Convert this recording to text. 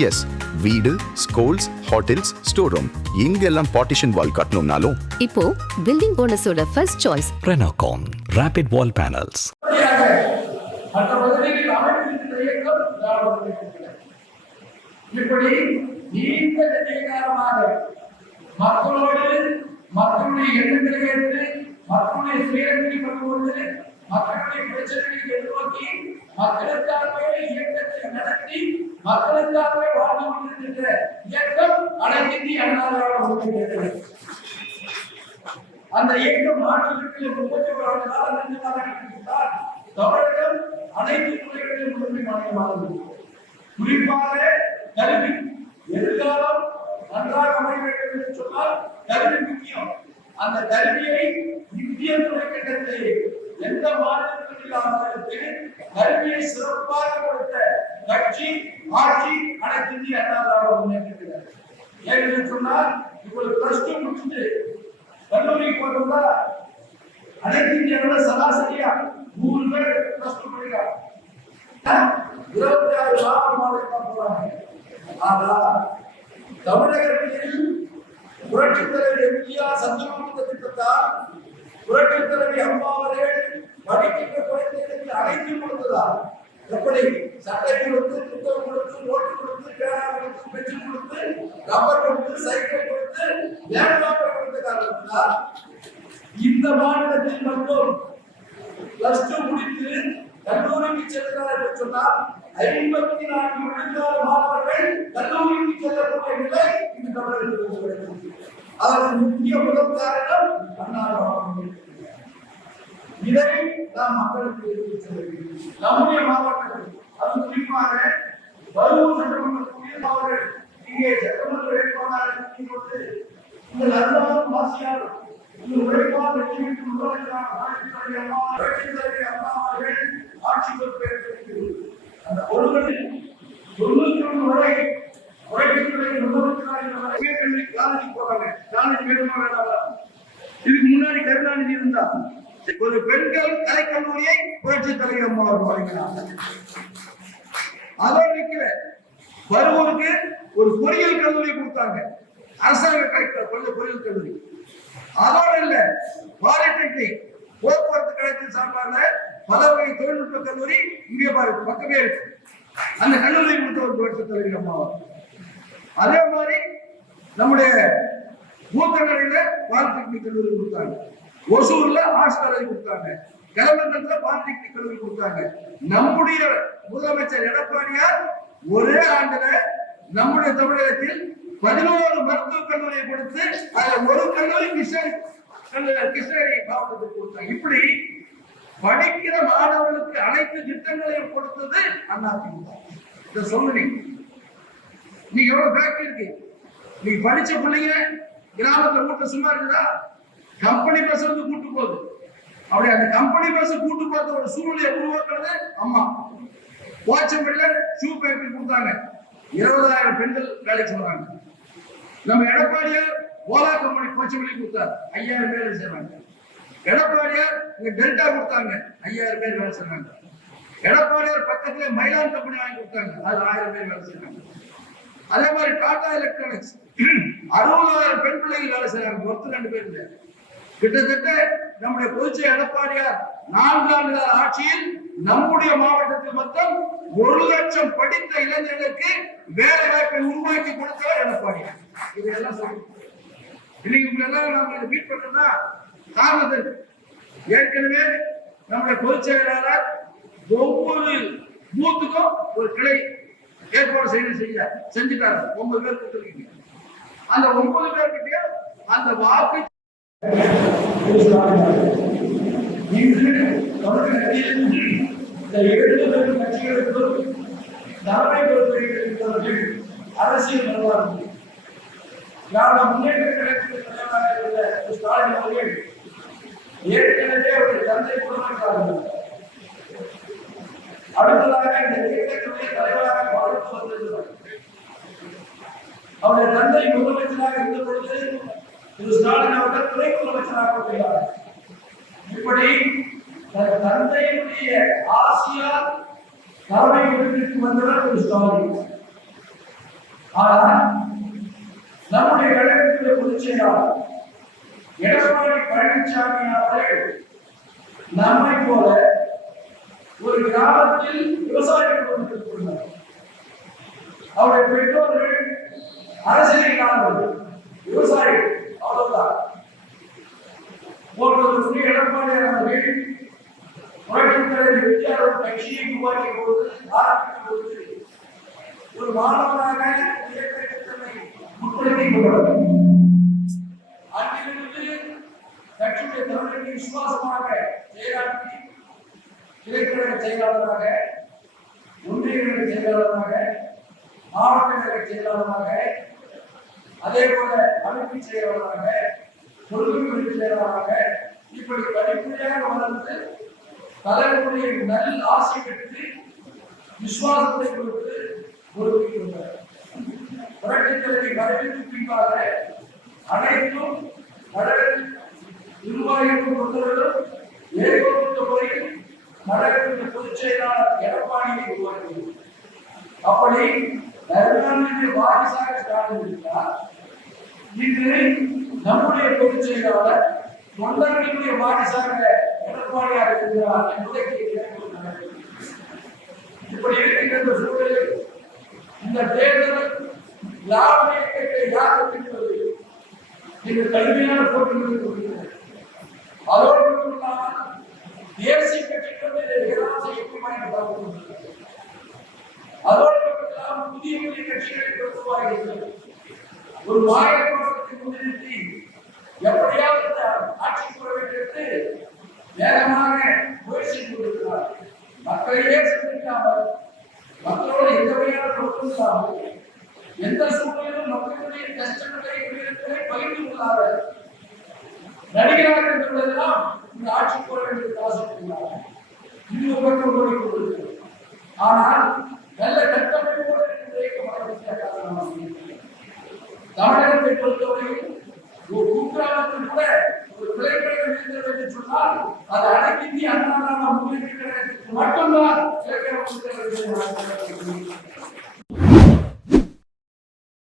S வீடு schools hotels store room இங்கெல்லாம் partition wall கட்டணும்னாலும் இப்போ building போனஸோட first choice Renocon Rapid Wall Panels. மற்ற பகுதிகளில் அமைப்பின் இயக்கம் திராவிட இயக்கங்கள். இப்படி நீண்ட நெடுங்காலமாக மக்களோடு மக்களுடைய எண்ணங்களை ஏற்று மக்களுடைய சுயங்களை பங்குகொண்டு மக்களுடைய பிரச்சனைகளை எதிர்நோக்கி மக்களுக்காகவே இயக்கத்தை நடத்தி மக்களுக்காகவே வாழ்ந்து கொண்டிருக்கின்ற இயக்கம் அனைத்து அண்ணா முன்னேற்ற கழகம். அந்த இயக்கம் நாட்டிற்கு முப்பத்தி ஒரு ஆண்டு காலம் காலகட்டத்தில் தமிழகம் அனைத்து துறைகளிலும் முதன்மை மாநிலமாக குறிப்பாக கல்வி எதிர்காலம் நன்றாக அமைய வேண்டும் என்று சொன்னால் கல்வி முக்கியம். அந்த கல்வியை இந்திய துறைக்கட்டத்திலே எந்த மாநிலத்திலும் இல்லாமலுக்கு கல்வியை சிறப்பாக கொடுத்த கட்சி ஆட்சி அனைத்து அண்ணா திராவிட முன்னேற்ற கழகம். ஏன் சொன்னால் இப்பொழுது பிளஸ் டூ முடிச்சுட்டு கல்லூரிக்கு போறதா அனைத்து இந்தியாவில் சராசரியா நூறு பேர் பிளஸ் டூ படிக்கிறாங்க இருபத்தி ஆறு மாவட்ட மாவட்டம் போறாங்க. ஆனா தமிழகத்தில் புரட்சி தலைவர் எம்ஜிஆர் சந்திரமுக திட்டத்தால் புரட்சி தலைவி அம்மா அவர்கள் படிக்கின்ற குழந்தைகளுக்கு அனைத்தும் கொடுத்ததால் எப்படி சட்டை கொடுத்து புத்தகம் கொடுத்து நோட்டு கொடுத்து பேனா கொடுத்து பென்சில் கொடுத்து ரப்பர் கொடுத்து சைக்கிள் கொடுத்து லேப்டாப் கொடுத்த காரணத்தினால் இந்த மாநிலத்தில் மட்டும் பிளஸ் டூ முடித்து கல்லூரிக்கு செல்கிறார் என்று சொன்னால் ஐம்பத்தி நான்கு விழுந்தார் மாணவர்கள் கல்லூரிக்கு செல்லக்கூடிய நிலை இந்த தமிழகத்தில் அதற்கு முக்கிய முதல் காரணம் அண்ணா இதை நாம் மக்களுக்கு எடுத்துச் செல்ல வேண்டும். நம்முடைய மாவட்டத்தில் அது குறிப்பாக சட்டமன்ற தொகுதியில் அவர்கள் இங்கே சட்டமன்ற வேட்பாளராக வந்து இந்த லண்டன் வாசியார் இந்த உழைப்பால் வெற்றி பெற்று முதலமைச்சராக ஆட்சி அம்மா அந்த தொண்ணூத்தி ஒன்று முதலமைச்சராக காலேஜ் போறாங்க காலேஜ் வேணுமா வேண்டாமா இதுக்கு முன்னாடி கருணாநிதி இருந்தா ஒரு பெண்கள் கலைக்கல்லூரியை புரட்சி தலைவர் அம்மா அவர்கள் அதோடு பருவூருக்கு ஒரு பொறியியல் கல்லூரி கொடுத்தாங்க. அரசாங்க கலெக்டர் கொண்ட பொறியியல் கல்லூரி. அதோடு இல்ல பாலிடெக்னிக் போக்குவரத்து கழகத்தின் சார்பாக பல வகை தொழில்நுட்ப கல்லூரி இங்கே பாரு பக்கமே இருக்கு. அந்த கல்லூரி கொடுத்த ஒரு புரட்சி தலைவர் அம்மா. அதே மாதிரி நம்முடைய மூத்தங்கரையில பாலிடெக்னிக் கல்லூரி கொடுத்தாங்க. ஒசூர்ல ஆர்ட்ஸ் கொடுத்தாங்க. கிளம்பரத்துல பாலிடெக்னிக் கல்லூரி கொடுத்தாங்க. நம்முடைய முதலமைச்சர் எடப்பாடியார் ஒரே ஆண்டுல நம்முடைய தமிழகத்தில் பதினோரு மருத்துவக் கல்லூரியை கொடுத்து அதுல ஒரு கல்லூரி கிருஷ்ணகிரி கல்லூரி- கிருஷ்ணகிரி மாவட்டத்துக்கு கொடுத்தாங்க இப்படி படிக்கிற மாணவர்களுக்கு அனைத்து திட்டங்களையும் கொடுத்தது அதிமுக இதை சொல்லுங்க நீங்க எவ்வளவு ஃபேக்டரி இருக்கு? நீங்க படிச்ச பிள்ளைங்க கிராமத்துல வீட்டுல சும்மா இருக்குதா? கம்பெனி பஸ் வந்து கூட்டு போகுது. அப்படி அந்த கம்பெனி பஸ் கூட்டு போகிற ஒரு சூழ்நிலையை உருவாக்குறது அம்மா. போச்சம்பள்ளில ஷூ ஃபேக்டரி கொடுத்தாங்க. இருபதாயிரம் பெண்கள் வேலைக்கு வராங்க நம்ம எடப்பாடியார் ஓலா கம்பெனி போச்சம்பள்ளி கொடுத்தார். ஐயாயிரம் பேர் வேலை செய்றாங்க எடப்பாடியார் இங்க டெல்டா கொடுத்தாங்க. ஐயாயிரம் பேர் வேலை செய்யறாங்க எடப்பாடியார் பக்கத்துல மயிலான் கம்பெனி வாங்கி கொடுத்தாங்க. அது ஆயிரம் பேர் வேலை செய்யறாங்க அதே மாதிரி டாடா எலக்ட்ரானிக்ஸ் அறுபதாயிரம் பெண் பிள்ளைகள் வேலை செய்யறாங்க ஒருத்தர் ரெண்டு பேர் இல்ல. கிட்டத்தட்ட நம்முடைய பொதுச்செய எடப்பாடியார் நான்காண்டு கால ஆட்சியில் நம்முடைய மாவட்டத்தில் மொத்தம் ஒரு லட்சம் படித்த இளைஞர்களுக்கு வேலை வாய்ப்பை உருவாக்கி கொடுத்தவர் எடப்பாடி. இதையெல்லாம் சொல்லி இன்னைக்கு உங்க எல்லாம் நாம இதை மீட் பண்றோம்னா காரணத்தை ஏற்கனவே நம்முடைய பொதுச் செயலாளர் ஒவ்வொரு பூத்துக்கும் ஒரு கிளை ஏற்பாடு செய்ய செய்ய செஞ்சுட்டாரு. ஒன்பது பேர் கொடுத்துருக்கீங்க. அந்த ஒன்பது பேர்கிட்டயும் அந்த வாக்கு இன்று தமிழகத்தில் இந்த எழுபது கட்சிகளுக்கும் தலைமை அரசியல் நிர்வாகம் முன்னேற்ற கழகத்தின் தலைவராக இருந்த ஸ்டாலின் அவர்கள் ஏற்கனவே தந்தை முதலமைச்சராக அடுத்ததாக இந்த இயக்கத்துடைய தலைவராக வாழ்த்து வந்திருந்தார் அவருடைய தந்தை முதலமைச்சராக இருந்த பொழுது திரு. ஸ்டாலின் அவர்கள் துணை முதலமைச்சராக இப்படி தந்தையினுடைய ஆசியால் தலைமை வீட்டிற்கு வந்தவர் ஒரு ஸ்டாலின் ஆனால் நம்முடைய கழகத்திலே பொதுச் செயலாளர் எடப்பாடி பழனிசாமி அவர்கள் நம்மை போல ஒரு கிராமத்தில் விவசாயம் கொண்டிருக்கிறார் அவருடைய பெற்றோர்கள் அரசியலாளர்கள் விவசாயிகள் அவ்வளவுதான். ஒருவருக்கு எடப்பாடி அவர்கள் புரட்சித் தலைவர் கட்சியை போது ஒரு மாணவனாக இயக்கத்தை முற்படுத்திக் கொண்டவர் கட்சியுடைய விசுவாசமாக செயலாற்றி கிளைக்கழக செயலாளராக ஒன்றிய செயலாளராக மாவட்ட கழக செயலாளராக அதே போல அமைப்பு செயலாளராக கொள்கை செயலாளராக இப்படி படிப்படியாக வளர்ந்து தலைவருடைய நல் ஆசை பெற்று விசுவாசத்தை கொடுத்து பொறுப்பிக்கின்றனர் புரட்சித் தலைவி மறைவுக்கு பின்பாக அனைத்தும் கடல் நிர்வாகிக்கும் கொண்டவர்களும் ஏகோபித்த முறையில் நகரத்தின் பொதுச் செயலாளர் எடப்பாடியை உருவாக்கியது அப்படி கருணாநிதி வாரிசாக ஸ்டாலின் இன்று நம்முடைய பொதுச் செயலாளர் தொண்டர்களுடைய வாரிசாக எடப்பாடியாக இருக்கிறார் என்பதை கேட்கிறேன் இப்படி இருக்கின்ற சூழலில் இந்த தேர்தல் திராவிட இயக்கத்தை யார் வெற்றிப்பது இந்த கடுமையான போட்டி கொண்டிருக்கிறது அதோடு மட்டுமில்லாமல் தேசிய கட்சிகள் இதை ஏதாவது செய்யணுமா அதோடு மட்டுமில்லாமல் புதிய புதிய கட்சிகளை உருவாகிறது ஒரு மாயத்தோட்டத்தை முன்னிறுத்தி எப்படியாவது இந்த ஆட்சி புற வேண்டும் என்று வேகமாக முயற்சி கொண்டிருக்கிறார் மக்களையே சிந்திக்காமல் மக்களோடு எந்த வகையான தொடர்பு எந்த சூழ்நிலையிலும் மக்களுடைய கஷ்டங்களை துயரங்களை பகிர்ந்து கொள்ளாத நடிகராக இருந்ததெல்லாம் இந்த ஆட்சி போட வேண்டிய ஆசைப்படுகிறார் இது பக்கம் ஓடிக்கொண்டிருக்கிறது ஆனால் நல்ல கட்டமைப்போடு தமிழகத்தை பொறுத்தவரையில் ஒரு குக்கிராமத்தில் கூட ஒரு விளைவு வேண்டும் என்று சொன்னால் மட்டும்தான்